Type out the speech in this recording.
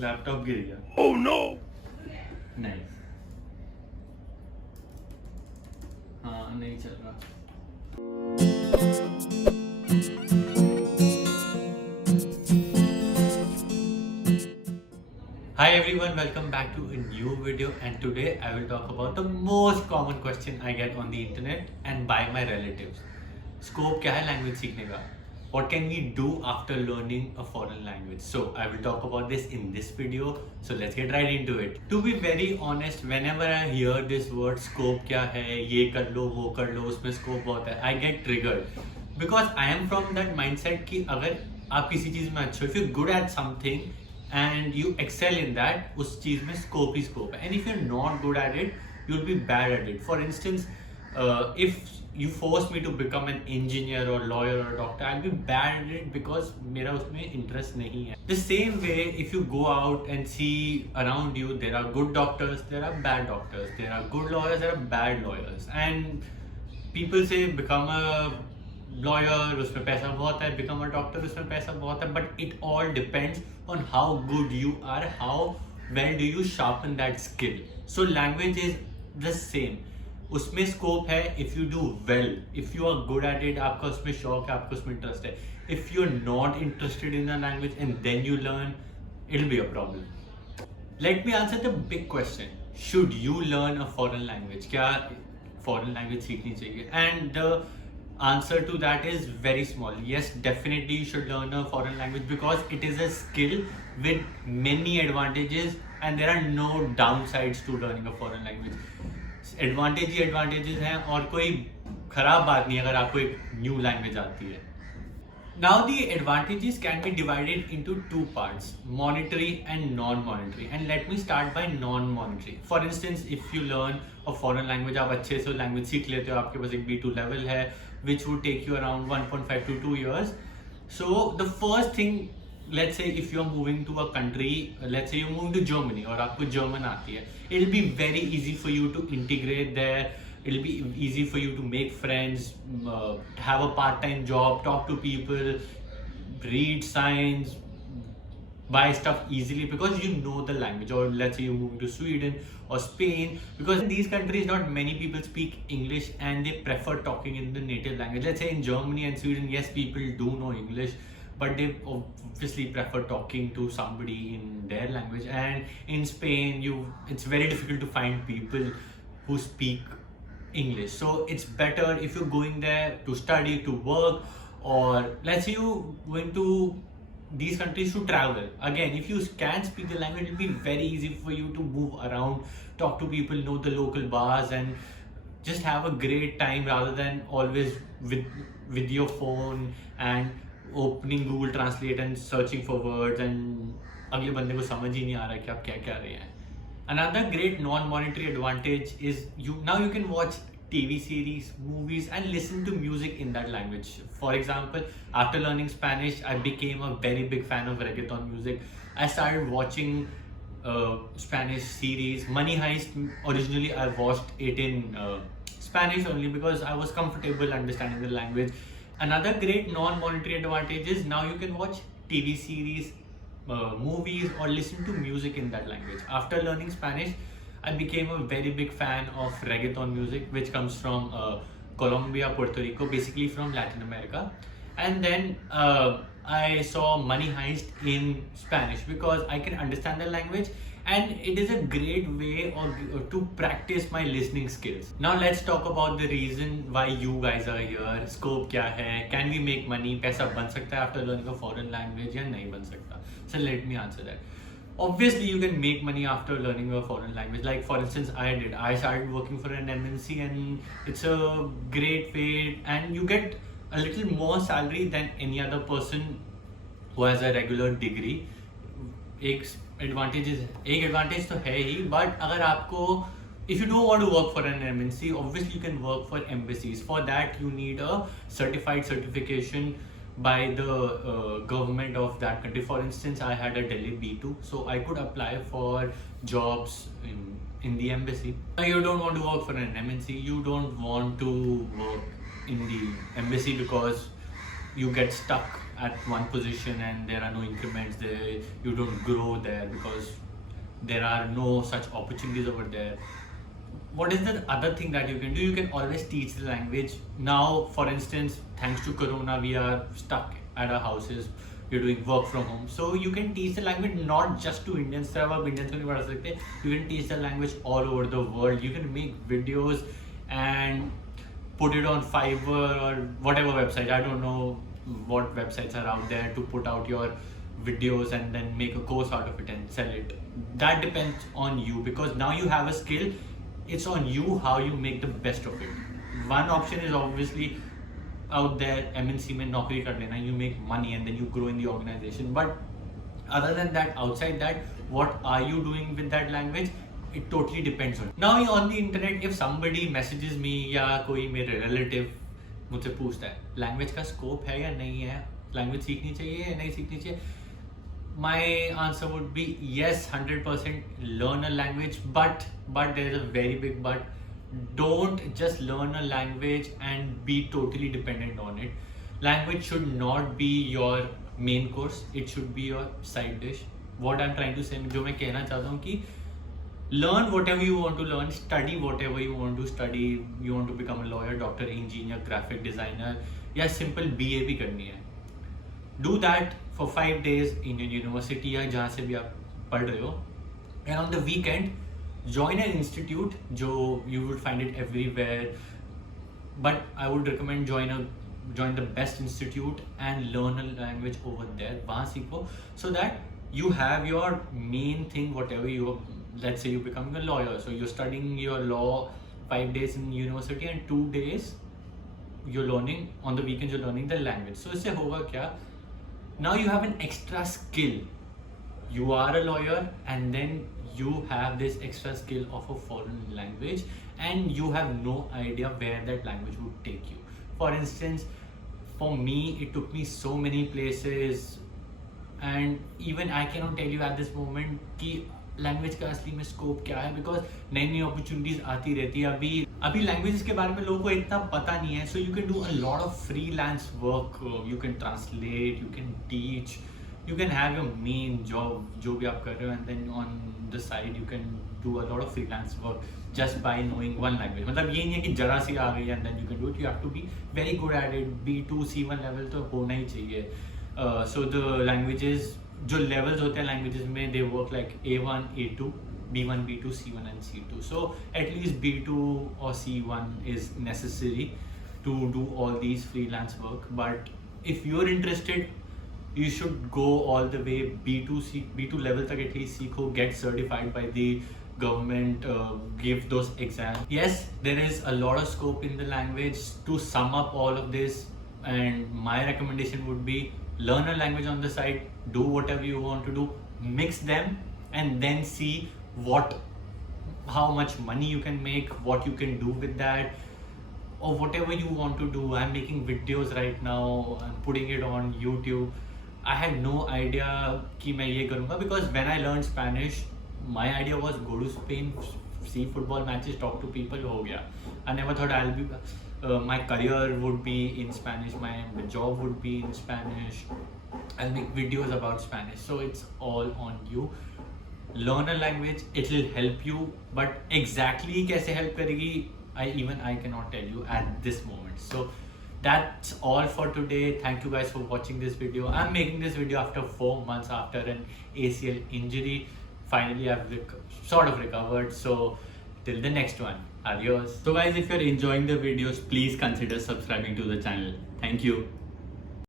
Laptop गिर गया। Oh no! नहीं, हाँ नहीं चल रहा। Hi everyone, welcome back to a new video, and today I will talk about the most common question I get on the internet and by my relatives. Scope क्या है language सीखने का? What can we do after learning a foreign language? So I will talk about this in this video. So let's get right into it. To be very honest, whenever I hear this word scope क्या है, ये कर लो, वो कर लो, उसमें scope बहुत है, I get triggered because I am from that mindset कि अगर आप किसी चीज़ में अच्छे हो, if you're good at something and you excel in that, उस चीज़ में scope ही scope है. And if you're not good at it, you'll be bad at it. For instance, if you force me to become an engineer or lawyer or doctor, I'll be bad at it because मेरा उसमें interest नहीं है. The same way, if you go out and see around you, there are good doctors, there are bad doctors, there are good lawyers, there are bad lawyers, and people say become a lawyer, उसमें पैसा बहुत है, become a doctor, उसमें पैसा बहुत है, but it all depends on how good you are, how well do you sharpen that skill. So language is the same. उसमें scope है if you do well, if you are good at it, आपका उसमें शौक है, आपका उसमें interest है. If you are not interested in the language and then you learn, it will be a problem. Let me answer the big question, should you learn a foreign language? क्या foreign language सीखनी चाहिए? And the answer to that is very small. Yes, definitely you should learn a foreign language because it is a skill with many advantages and there are no downsides to learning a foreign language. Advantage he advantages हैं और कोई खराब बात नहीं अगर आपको एक new language आती है. Now the advantages can be divided into two parts, monetary and non monetary. And let me start by non monetary. For instance, if you learn a foreign language, आप अच्छे से लैंग्वेज सीख लेते हो, आपके पास एक B2 लेवल है which would take you around 1.5 to 2 years. So the first thing, let's say if you're moving to a country, let's say you're moving to Germany और आपको German आती है, it'll be very easy for you to integrate there. It'll be easy for you to make friends, have a part-time job, talk to people, read signs, buy stuff easily because you know the language. Or let's say you're moving to Sweden or Spain, because in these countries not many people speak English and they prefer talking in the native language. Let's say in Germany and Sweden, yes, people do know English, but they obviously prefer talking to somebody in their language. And in Spain, it's very difficult to find people who speak English. So it's better if you're going there to study, to work, or let's say you're going to these countries to travel. Again, if you can speak the language, it will be very easy for you to move around, talk to people, know the local bars, and just have a great time rather than always with your phone and opening Google Translate and searching for words and अगले बंदे को समझ ही नहीं आ रहा कि आप क्या कह रहे हैं. Another great non-monetary advantage is you can watch TV series, movies, and listen to music in that language. For example, after learning Spanish, I became a very big fan of reggaeton music. I started watching Spanish series. Money Heist, originally I watched it in Spanish only because I was comfortable understanding the language. Another great non-monetary advantage is now you can watch TV series, movies, or listen to music in that language. After learning Spanish, I became a very big fan of reggaeton music, which comes from Colombia, Puerto Rico, basically from Latin America. And then I saw Money Heist in Spanish because I can understand the language and it is a great way to practice my listening skills. Now let's talk about the reason why you guys are here. Scope क्या है? Can we make money? पैसा बन सकता है after learning a foreign language या नहीं बन सकता? So let me answer that. Obviously, you can make money after learning a foreign language. Like for instance, I did. I started working for an MNC and it's a great way and you get a little more salary than any other person who has a regular degree. एक advantage तो है ही, but अगर आपको, if you don't want to work for an MNC, obviously you can work for embassies. For that, you need a certification by the government of that country. For instance, I had a Delhi B2, so I could apply for jobs in the embassy. You don't want to work for an MNC, you don't want to work in the embassy because you get stuck at one position and there are no increments there, you don't grow there because there are no such opportunities over there. What is the other thing that you can do? You can always teach the language. Now, for instance, thanks to Corona, we are stuck at our houses. We're doing work from home. So you can teach the language not just to Indians. You can teach the language all over the world. You can make videos and put it on Fiverr or whatever website. I don't know what websites are out there to put out your videos and then make a course out of it and sell it. That depends on you because now you have a skill. It's on you how you make the best of it. One option is obviously out there, MNC mein naukri kar lena, you make money and then you grow in the organization. But other than that, outside that, what are you doing with that language? It totally depends on you. Now on the internet, if somebody messages me या कोई मेरे relative मुझसे पूछता है language का scope है या नहीं है, language सीखनी चाहिए या नहीं सीखनी चाहिए, my answer would be yes, 100% learn a language, but there is a very big but. Don't just learn a language and be totally dependent on it. Language should not be your main course, it should be your side dish. What I'm trying to say, जो मैं कहना चाहता हूँ कि learn whatever you want to learn, study whatever you want to study. You want to become a lawyer, doctor, engineer, graphic designer, या simple BA भी करनी है. Do that for 5 days in your university या जहाँ से भी आप पढ़ रहे हो. And on the weekend, join an institute. जो you would find it everywhere. But I would recommend join the best institute and learn a language over there. वहाँ सीखो so that you have your main thing, whatever you. Let's say you're becoming a lawyer, so you're studying your law 5 days in university and 2 days you're learning, on the weekends you're learning the language. So इससे होगा क्या? Now you have an extra skill. You are a lawyer and then you have this extra skill of a foreign language and you have no idea where that language would take you. For instance, for me, it took me so many places and even I cannot tell you at this moment कि language का असली में scope क्या है because नई नई opportunities आती रहती है. अभी लैंग्वेजेस के बारे में लोगों को इतना पता नहीं है. So you can do a lot of freelance work. You can translate, you can teach, you can have your main job जो भी आप कर रहे हो and then on the side you can do a lot of freelance work just by knowing one language. मतलब ये नहीं है कि जरा सी आ गई and then you can do it. You have to be very good at it. B2 C1 level तो होना ही चाहिए. सो द लैंग्वेजेस जो लेवल्स होते हैं लैंग्वेजेस में, they work like A1, A2, B1, B2, C1 and C2. So at least B2 or C1 is necessary to do all these freelance work. But if you're interested, you should go all the way B2 level तक at least सीखो, get certified by the government, give those exams. Yes, there is a lot of scope in the language. To sum up all of this, and my recommendation would be learn a language on the side, do whatever you want to do, mix them and then see how much money you can make, what you can do with that, or whatever you want to do. I'm making videos right now, I'm putting it on YouTube. I had no idea कि मैं ये करूँगा because when I learned Spanish, my idea was go to Spain, see football matches, talk to people, हो गया. I never thought I'll be my career would be in Spanish, my job would be in Spanish, I'll make videos about Spanish. So it's all on you. Learn a language, it will help you, but exactly कैसे help करेगी I cannot tell you at this moment. So that's all for today. Thank you guys for watching this video. I'm making this video after 4 months after an ACL injury. Finally I've sort of recovered. So till the next one, adios. So guys, if you're enjoying the videos, please consider subscribing to the channel. Thank you.